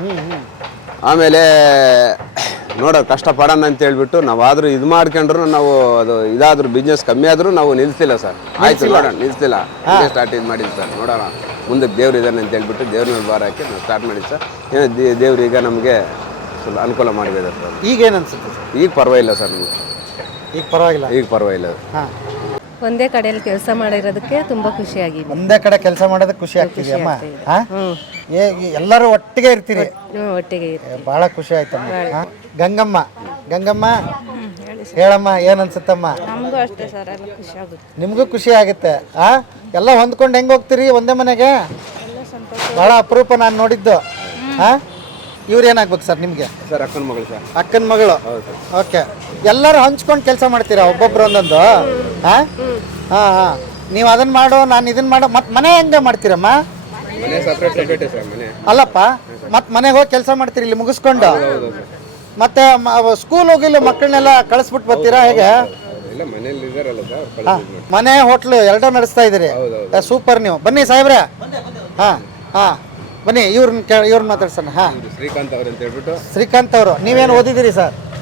Speaker 3: ಆಮೇಲೆ ನೋಡೋ ಕಷ್ಟಪಡೋಣ ಅಂತ ಹೇಳ್ಬಿಟ್ಟು ನಾವಾದರೂ ಇದು ಮಾಡ್ಕೊಂಡ್ರು ನಾವು ಅದು ಇದಾದ್ರೂ ಬಿಸ್ನೆಸ್ ಕಮ್ಮಿ ಆದರೂ ನಾವು ನಿಲ್ಸಿಲ್ಲ ಸರ್. ಆಯ್ತು ನೋಡೋಣ, ನಿಲ್ಸಿಲ್ಲ, ಸ್ಟಾರ್ಟ್ ಇದು ಮಾಡಿದ್ದು ಸರ್. ನೋಡೋಣ ಮುಂದಕ್ಕೆ ದೇವ್ರು ಇದ್ದಾನೆ ಅಂತ ಹೇಳ್ಬಿಟ್ಟು ದೇವ್ರ ಮೇಲೆ ಭಾರ ಹಾಕಿ ನಾವು ಸ್ಟಾರ್ಟ್ ಮಾಡಿದ್ದು ಸರ್. ಏನೋ ದೇ ದೇವ್ರು ಈಗ ನಮಗೆ ಸ್ವಲ್ಪ ಅನುಕೂಲ ಮಾಡಿದೆ ಸರ್.
Speaker 1: ಈಗೇನು ಅನ್ಸುತ್ತೆ ಸರ್?
Speaker 3: ಈಗ ಪರವಾಗಿಲ್ಲ ಸರ್, ನಮಗೆ
Speaker 1: ಈಗ ಪರವಾಗಿಲ್ಲ.
Speaker 3: ಈಗ ಪರವಾಗಿಲ್ಲ.
Speaker 1: ಹಾಂ
Speaker 7: ಒಂದೇ ಕಡೆಯಲ್ಲಿ ಕೆಲಸ ಮಾಡಿರೋದಕ್ಕೆ ತುಂಬಾ ಖುಷಿಯಾಗಿದೆ.
Speaker 1: ಒಂದೇ ಕಡೆ ಕೆಲಸ ಮಾಡೋದಕ್ಕೆ ಖುಷಿ ಆಗ್ತಿದೆ ಅಮ್ಮ. ಹಾಂ ಎಲ್ಲರೂ ಒಟ್ಟಿಗೆ ಇರ್ತೀರಿ,
Speaker 7: ಹ್ಮ್, ಒಟ್ಟಿಗೆ ಇರಿ.
Speaker 1: ಏ, ಬಹಳ ಖುಷಿ ಆಯ್ತಮ್ಮ. ಹಾಂ ಗಂಗಮ್ಮ, ಗಂಗಮ್ಮ ಹೇಳಮ್ಮ ಏನು ಅನ್ಸುತ್ತಮ್ಮ?
Speaker 7: ನಮಗೂ ಅಷ್ಟೇ ಸರ್, ಎಲ್ಲ ಖುಷಿ ಆಗುತ್ತೆ.
Speaker 1: ನಿಮಗೂ ಖುಷಿ ಆಗುತ್ತೆ. ಆ ಎಲ್ಲ ಹೊಂದ್ಕೊಂಡು ಹೆಂಗೆ ಹೋಗ್ತೀರಿ ಒಂದೇ ಮನೆಗೆ? ಬಹಳ ಅಪರೂಪ ನಾನು ನೋಡಿದ್ದು. ಹಾಂ ಇವ್ರು ಏನಾಗ್ಬೇಕು ಸರ್ ನಿಮಗೆ?
Speaker 3: ಸರ್ ಅಕ್ಕನ ಮಗಳು ಸರ್.
Speaker 1: ಅಕ್ಕನ ಮಗಳು. ಓಕೆ, ಎಲ್ಲರೂ ಹಂಚ್ಕೊಂಡು ಕೆಲಸ ಮಾಡ್ತೀರಾ ಒಬ್ಬೊಬ್ರು ಒಂದೊಂದು? ಹಾಂ ಹಾಂ ಹಾಂ ನೀವು ಅದನ್ನ ಮಾಡೋ, ನಾನು ಇದನ್ನ ಮಾಡೋ, ಮತ್ತೆ ಮನೆ ಹೆಂಗೆ ಮಾಡ್ತೀರಮ್ಮ?
Speaker 3: ಮನೆ ಸಪ್ರೇಟ್ ಸಪ್ರೇಟ್ ಸರ್ ಮನೆ.
Speaker 1: ಅಲ್ಲಪ್ಪ, ಮತ್ತೆ ಮನೆಗೆ ಹೋಗಿ ಕೆಲಸ ಮಾಡ್ತೀರಿ ಇಲ್ಲಿ ಮುಗಿಸ್ಕೊಂಡು? ಮತ್ತೆ ಸ್ಕೂಲ್ ಹೋಗಿಲ್ಲ ಮಕ್ಕಳನ್ನೆಲ್ಲ ಕಳಿಸ್ಬಿಟ್ಟು ಬರ್ತೀರಾ ಹೇಗೆ?
Speaker 3: ಇಲ್ಲ ಮನೇಲಿ ಇದಾರಲ್ಲ ಸರ್,
Speaker 1: ಹಾಂ ಮನೆ ಹೋಟ್ಲು ಎರಡೂ ನಡೆಸ್ತಾ ಇದ್ದೀರಿ. ಸೂಪರ್. ನೀವು ಬನ್ನಿ ಸಾಹೇಬ್ರೆ. ಹಾಂ ಹಾಂ ಬನ್ನಿ, ಇವ್ರನ್ನ ಕೇ ಇವ್ರನ್ನ ಮಾತಾಡ್ಸೋಣ. ಹಾಂ
Speaker 3: ಶ್ರೀಕಾಂತ್ ಅವ್ರು ಅಂತ ಹೇಳ್ಬಿಟ್ಟು.
Speaker 1: ಶ್ರೀಕಾಂತ್ ಅವರು ನೀವೇನು ಓದಿದ್ದೀರಿ ಸರ್?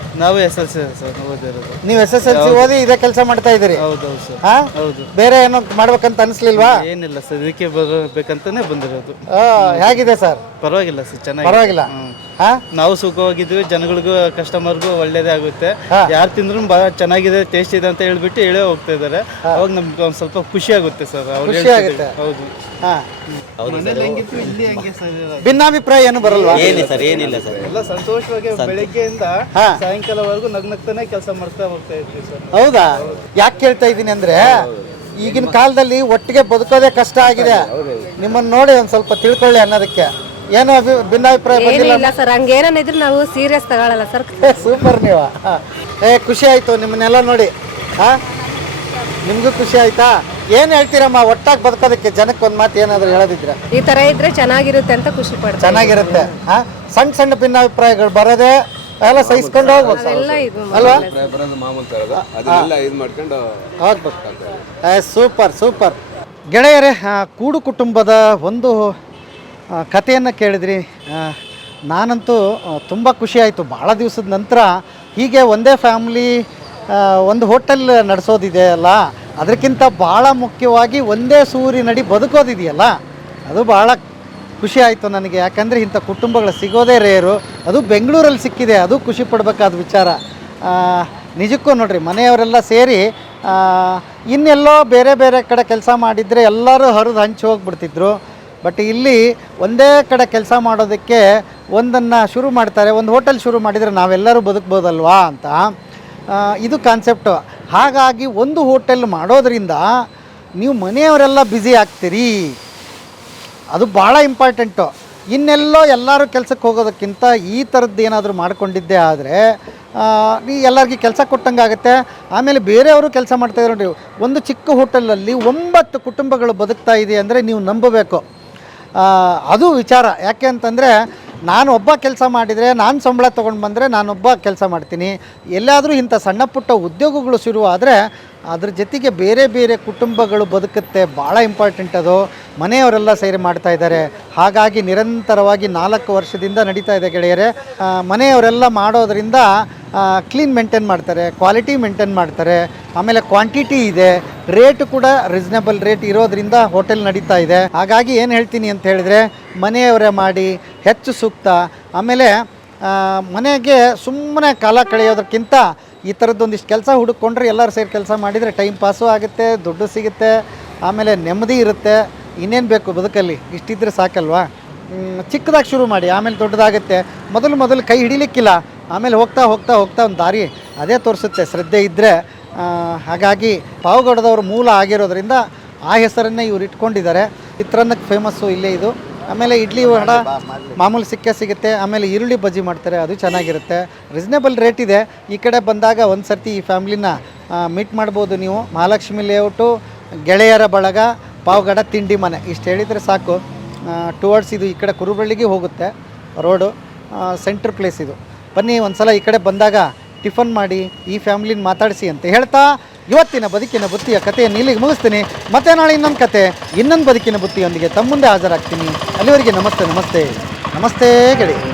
Speaker 8: ನಾವು ಎಸ್ ಎಲ್ ಸಿ ಸರ್ ಓದಿರೋದು.
Speaker 1: ನೀವು ಎಸ್ ಎಸ್ ಎಲ್ ಸಿ ಓದಿ ಇದೇ ಕೆಲಸ ಮಾಡ್ತಾ ಇದ್ದೀರಿ?
Speaker 8: ಹೌದೌದು ಸರ್.
Speaker 1: ಹಾ
Speaker 8: ಹೌದು.
Speaker 1: ಬೇರೆ ಏನೋ ಮಾಡ್ಬೇಕಂತ ಅನಿಸ್ಲಿಲ್ವಾ?
Speaker 8: ಏನಿಲ್ಲ ಸರ್, ಇದಕ್ಕೆ ಬರಬೇಕಂತಾನೆ ಬಂದಿರೋದು.
Speaker 1: ಆ, ಹೇಗಿದೆ ಸರ್?
Speaker 8: ಪರವಾಗಿಲ್ಲ ಸರ್, ಚೆನ್ನಾಗಿ.
Speaker 1: ಪರವಾಗಿಲ್ಲ. ಹಾ
Speaker 8: ನಾವು ಸುಖವಾಗಿದ್ವಿ, ಜನಗಳಿಗೂ ಕಸ್ಟಮರ್ಗೂ ಒಳ್ಳೇದೇ ಆಗುತ್ತೆ.
Speaker 1: ಹಾ.
Speaker 8: ಯಾರು ತಿಂದ್ರು ಬಹಳ ಚೆನ್ನಾಗಿದೆ, ಟೇಸ್ಟ್ ಇದೆ ಅಂತ ಹೇಳ್ಬಿಟ್ಟು ಹೇಳೇ ಹೋಗ್ತಾ ಇದ್ದಾರೆ. ಅವಾಗ ನಮ್ಗೆ ಒಂದ್ ಸ್ವಲ್ಪ ಖುಷಿ ಆಗುತ್ತೆ ಸರ್. ಅವ್ರು
Speaker 1: ಖುಷಿ
Speaker 8: ಹೇಳ್ತಿದ್ರು.
Speaker 1: ಆಗುತ್ತೆ.
Speaker 8: ಹೌದು.
Speaker 1: ಹಾ
Speaker 8: ಮನೇಲಿ ಹೆಂಗಿತ್ತು ಇಲ್ಲಿ ಹಂಗೆ ಸರ್ ಇರೋದು.
Speaker 1: ಭಿನ್ನಾಭಿಪ್ರಾಯ ಏನು ಬರಲ್ವಾ?
Speaker 4: ಏನಿಲ್ಲ ಸರ್, ಏನಿಲ್ಲ ಸರ್.
Speaker 8: ಎಲ್ಲ ಸಂತೋಷವಾಗಿ ಬೆಳಗ್ಗೆಯಿಂದ
Speaker 1: ಹಾ.
Speaker 8: ಸಾಯಂಕಾಲವರೆಗೂ ನಗ್ನಗ್ತಾನೆ ಕೆಲಸ ಮಾಡ್ತಾ ಹೋಗ್ತಾ ಇರ್ತೀವಿ ಸರ್.
Speaker 1: ಹೌದಾ? ಯಾಕೆ ಕೇಳ್ತಾ ಇದ್ದೀನಿ ಅಂದ್ರೆ ಈಗಿನ ಕಾಲದಲ್ಲಿ ಒಟ್ಟಿಗೆ ಬದುಕೋದೇ ಕಷ್ಟ ಆಗಿದೆ. ನಿಮ್ಮನ್ನ ನೋಡಿ ಒಂದ್ ಸ್ವಲ್ಪ ತಿಳ್ಕೊಳ್ಳಿ ಅನ್ನೋದಕ್ಕೆ. ಏನು ಅಭಿ- ಭಿನ್ನಾಭಿಪ್ರಾಯ
Speaker 7: ಏನೂ
Speaker 1: ಬಂದಿಲ್ಲ?
Speaker 7: ಇಲ್ಲ ಸರ್, ಹಂಗೇನಿದ್ರು ನಾವು ಸೀರಿಯಸ್ ತಗೊಳಲ್ಲ ಸರ್.
Speaker 1: ಸೂಪರ್ ನೀವು. ಹಾ. ಏ ಖುಷಿ ಆಯ್ತು ನಿಮ್ಮನ್ನೆಲ್ಲ ನೋಡಿ. ಹಾ ನಿಮ್ಗೂ ಖುಷಿ ಆಯ್ತಾ? ಏನ್ ಹೇಳ್ತೀರಮ್ಮ ಒಟ್ಟಾಗಿ ಬದುಕೋದಕ್ಕೆ? ಜನಕ್ಕೆ ಒಂದ್ ಮಾತು ಏನಾದ್ರು ಹೇಳೋದಿದ್ರೆ?
Speaker 7: ಈ ತರ ಇದ್ರೆ ಚೆನ್ನಾಗಿರುತ್ತೆ ಅಂತ ಖುಷಿ ಪಡ್ತಾರೆ.
Speaker 1: ಚೆನ್ನಾಗಿರುತ್ತೆ. ಹಾ ಸಣ್ಣ ಸಣ್ಣ ಭಿನ್ನಾಭಿಪ್ರಾಯಗಳು ಬರೋದೇ ಎಲ್ಲ ಸಹಿಸ್ಕೊಂಡು ಹೋಗ್ಬೇಕು
Speaker 7: ಎಲ್ಲ ಇದು
Speaker 1: ಅಲ್ವಾ?
Speaker 3: ಬರೋದು ಮಾಮೂಲು ತರೋದು ಅದನ್ನೆಲ್ಲ ಇದು ಮಾಡ್ಕೊಂಡು
Speaker 1: ಹೋಗ್ಬೇಕು. ಸೂಪರ್ ಸೂಪರ್ ಗೆಳೆಯರೇ, ಆ, ಕೂಡು ಕುಟುಂಬದ ಒಂದು ಆ, ಕಥೆಯನ್ನು ಕೇಳಿದ್ರಿ. ಆ, ನಾನಂತೂ ತುಂಬ ಖುಷಿ ಆಯಿತು. ಭಾಳ ದಿವಸದ ನಂತರ ಹೀಗೆ ಒಂದೇ ಫ್ಯಾಮ್ಲಿ ಒಂದು ಹೋಟೆಲ್ ನಡೆಸೋದಿದೆ ಅಲ್ಲ, ಅದಕ್ಕಿಂತ ಭಾಳ ಮುಖ್ಯವಾಗಿ ಒಂದೇ ಸೂರಿನಡಿ ಬದುಕೋದಿದೆಯಲ್ಲ, ಅದು ಭಾಳ ಖುಷಿ ಆಯಿತು ನನಗೆ. ಯಾಕಂದರೆ ಇಂಥ ಕುಟುಂಬಗಳು ಸಿಗೋದೇ ರೇರು. ಅದು ಬೆಂಗಳೂರಲ್ಲಿ ಸಿಕ್ಕಿದೆ, ಅದು ಖುಷಿ ಪಡಬೇಕಾದ ವಿಚಾರ. ಆ, ನಿಜಕ್ಕೂ ನೋಡ್ರಿ, ಮನೆಯವರೆಲ್ಲ ಸೇರಿ ಆ, ಇನ್ನೆಲ್ಲೋ ಬೇರೆ ಬೇರೆ ಕಡೆ ಕೆಲಸ ಮಾಡಿದರೆ ಎಲ್ಲರೂ ಹರಿದು ಹಂಚಿ ಹೋಗ್ಬಿಡ್ತಿದ್ರು. ಬಟ್ ಇಲ್ಲಿ ಒಂದೇ ಕಡೆ ಕೆಲಸ ಮಾಡೋದಕ್ಕೆ ಒಂದನ್ನು ಶುರು ಮಾಡ್ತಾರೆ. ಒಂದು ಹೋಟೆಲ್ ಶುರು ಮಾಡಿದರೆ ನಾವೆಲ್ಲರೂ ಬದುಕ್ಬೋದಲ್ವಾ ಅಂತ ಆ, ಇದು ಕಾನ್ಸೆಪ್ಟು. ಹಾಗಾಗಿ ಒಂದು ಹೋಟೆಲ್ ಮಾಡೋದ್ರಿಂದ ನೀವು ಮನೆಯವರೆಲ್ಲ ಬ್ಯುಸಿ ಆಗ್ತೀರಿ, ಅದು ಭಾಳ ಇಂಪಾರ್ಟೆಂಟು. ಇನ್ನೆಲ್ಲೋ ಎಲ್ಲರೂ ಕೆಲಸಕ್ಕೆ ಹೋಗೋದಕ್ಕಿಂತ ಈ ಥರದ್ದು ಏನಾದರೂ ಮಾಡ್ಕೊಂಡಿದ್ದೆ ಆದರೆ ನೀ ಎಲ್ಲರಿಗೂ ಕೆಲಸ ಕೊಟ್ಟಂಗೆ ಆಗುತ್ತೆ. ಆಮೇಲೆ ಬೇರೆಯವರು ಕೆಲಸ ಮಾಡ್ತಾಯಿದ್ರು ನೋಡಿ. ಒಂದು ಚಿಕ್ಕ ಹೋಟೆಲಲ್ಲಿ ಒಂಬತ್ತು ಕುಟುಂಬಗಳು ಬದುಕ್ತಾ ಇದೆ ಅಂದರೆ ನೀವು ನಂಬಬೇಕು. ಅದು ವಿಚಾರ. ಯಾಕೆ ಅಂತಂದರೆ ನಾನು ಒಬ್ಬ ಕೆಲಸ ಮಾಡಿದರೆ, ನಾನು ಸಂಬಳ ತೊಗೊಂಡು ಬಂದರೆ ನಾನೊಬ್ಬ ಕೆಲಸ ಮಾಡ್ತೀನಿ. ಎಲ್ಲಾದರೂ ಇಂಥ ಸಣ್ಣ ಪುಟ್ಟ ಉದ್ಯೋಗಗಳು ಶುರು ಆದರೆ ಅದ್ರ ಜೊತೆಗೆ ಬೇರೆ ಬೇರೆ ಕುಟುಂಬಗಳು ಬದುಕುತ್ತೆ. ಭಾಳ ಇಂಪಾರ್ಟೆಂಟ್ ಅದು. ಮನೆಯವರೆಲ್ಲ ಸೇರಿ ಮಾಡ್ತಾ ಇದ್ದಾರೆ. ಹಾಗಾಗಿ ನಿರಂತರವಾಗಿ ನಾಲ್ಕು ವರ್ಷದಿಂದ ನಡೀತಾ ಇದೆ ಗೆಳೆಯರೆ. ಮನೆಯವರೆಲ್ಲ ಮಾಡೋದರಿಂದ ಕ್ಲೀನ್ ಮೇಂಟೈನ್ ಮಾಡ್ತಾರೆ, ಕ್ವಾಲಿಟಿ ಮೇಂಟೈನ್ ಮಾಡ್ತಾರೆ. ಆಮೇಲೆ ಕ್ವಾಂಟಿಟಿ ಇದೆ, ರೇಟ್ ಕೂಡ ರೀಸನೇಬಲ್ ರೇಟ್ ಇರೋದ್ರಿಂದ ಹೋಟೆಲ್ ನಡೀತಾ ಇದೆ. ಹಾಗಾಗಿ ಏನು ಹೇಳ್ತೀನಿ ಅಂತ ಹೇಳಿದರೆ, ಮನೆಯವರೇ ಮಾಡಿ ಹೆಚ್ಚು ಸೂಕ್ತ. ಆಮೇಲೆ ಮನೆಗೆ ಸುಮ್ಮನೆ ಕಾಲ ಕಳೆಯೋದಕ್ಕಿಂತ ಈ ಥರದ್ದೊಂದಿಷ್ಟು ಕೆಲಸ ಹುಡುಕೊಂಡ್ರೆ ಎಲ್ಲರೂ ಸೇರಿ ಕೆಲಸ ಮಾಡಿದರೆ ಟೈಮ್ ಪಾಸು ಆಗುತ್ತೆ, ದುಡ್ಡು ಸಿಗುತ್ತೆ, ಆಮೇಲೆ ನೆಮ್ಮದಿ ಇರುತ್ತೆ. ಇನ್ನೇನು ಬೇಕು ಬದುಕಲ್ಲಿ? ಇಷ್ಟಿದ್ರೆ ಸಾಕಲ್ವಾ? ಚಿಕ್ಕದಾಗಿ ಶುರು ಮಾಡಿ, ಆಮೇಲೆ ದೊಡ್ಡದಾಗುತ್ತೆ. ಮೊದಲು ಮೊದಲು ಕೈ ಹಿಡಿಲಿಕ್ಕಿಲ್ಲ, ಆಮೇಲೆ ಹೋಗ್ತಾ ಹೋಗ್ತಾ ಹೋಗ್ತಾ ಒಂದು ದಾರಿ ಅದೇ ತೋರಿಸುತ್ತೆ, ಶ್ರದ್ಧೆ ಇದ್ದರೆ. ಹಾಗಾಗಿ ಪಾವಗಡದವ್ರ ಮೂಲ ಆಗಿರೋದ್ರಿಂದ ಆ ಹೆಸರನ್ನೇ ಇವ್ರು ಇಟ್ಕೊಂಡಿದ್ದಾರೆ. ಚಿತ್ರಾನ್ನಕ್ಕೆ ಫೇಮಸ್ಸು ಇಲ್ಲೇ ಇದು. ಆಮೇಲೆ ಇಡ್ಲಿ ವಡ ಮಾಮೂಲು ಸಿಕ್ಕೇ ಸಿಗುತ್ತೆ. ಆಮೇಲೆ ಈರುಳ್ಳಿ ಬಜ್ಜಿ ಮಾಡ್ತಾರೆ, ಅದು ಚೆನ್ನಾಗಿರುತ್ತೆ. ರೀಸನೇಬಲ್ ರೇಟ್ ಇದೆ. ಈ ಕಡೆ ಬಂದಾಗ ಒಂದು ಸರ್ತಿ ಈ ಫ್ಯಾಮ್ಲಿನ ಮೀಟ್ ಮಾಡ್ಬೋದು ನೀವು. ಮಹಾಲಕ್ಷ್ಮಿ ಲೇಔಟು, ಗೆಳೆಯರ ಬಳಗ, ಪಾವಗಡ ತಿಂಡಿ ಮನೆ, ಇಷ್ಟು ಹೇಳಿದರೆ ಸಾಕು. ಟುವರ್ಡ್ಸ್ ಇದು ಈ ಕಡೆ ಕುರುಬಳ್ಳಿಗೆ ಹೋಗುತ್ತೆ ರೋಡು. ಸೆಂಟ್ರ್ ಪ್ಲೇಸ್ ಇದು. ಬನ್ನಿ ಒಂದು ಸಲ ಈ ಕಡೆ ಬಂದಾಗ ಟಿಫನ್ ಮಾಡಿ ಈ ಫ್ಯಾಮ್ಲಿನ ಮಾತಾಡಿಸಿ ಅಂತ ಹೇಳ್ತಾ ಇವತ್ತಿನ ಬದುಕಿನ ಬುತ್ತಿಯ ಕಥೆಯನ್ನು ಇಲ್ಲಿಗೆ ಮುಗಿಸ್ತೀನಿ. ಮತ್ತೆ ನಾಳೆ ಇನ್ನೊಂದು ಕತೆ, ಇನ್ನೊಂದು ಬದುಕಿನ ಬುತ್ತಿಯೊಂದಿಗೆ ತಮ್ಮ ಮುಂದೆ ಹಾಜರಾಗ್ತೀನಿ. ಅಲ್ಲಿವರೆಗೆ ನಮಸ್ತೆ ನಮಸ್ತೆ ನಮಸ್ತೆ ಗೆಳೆಯ.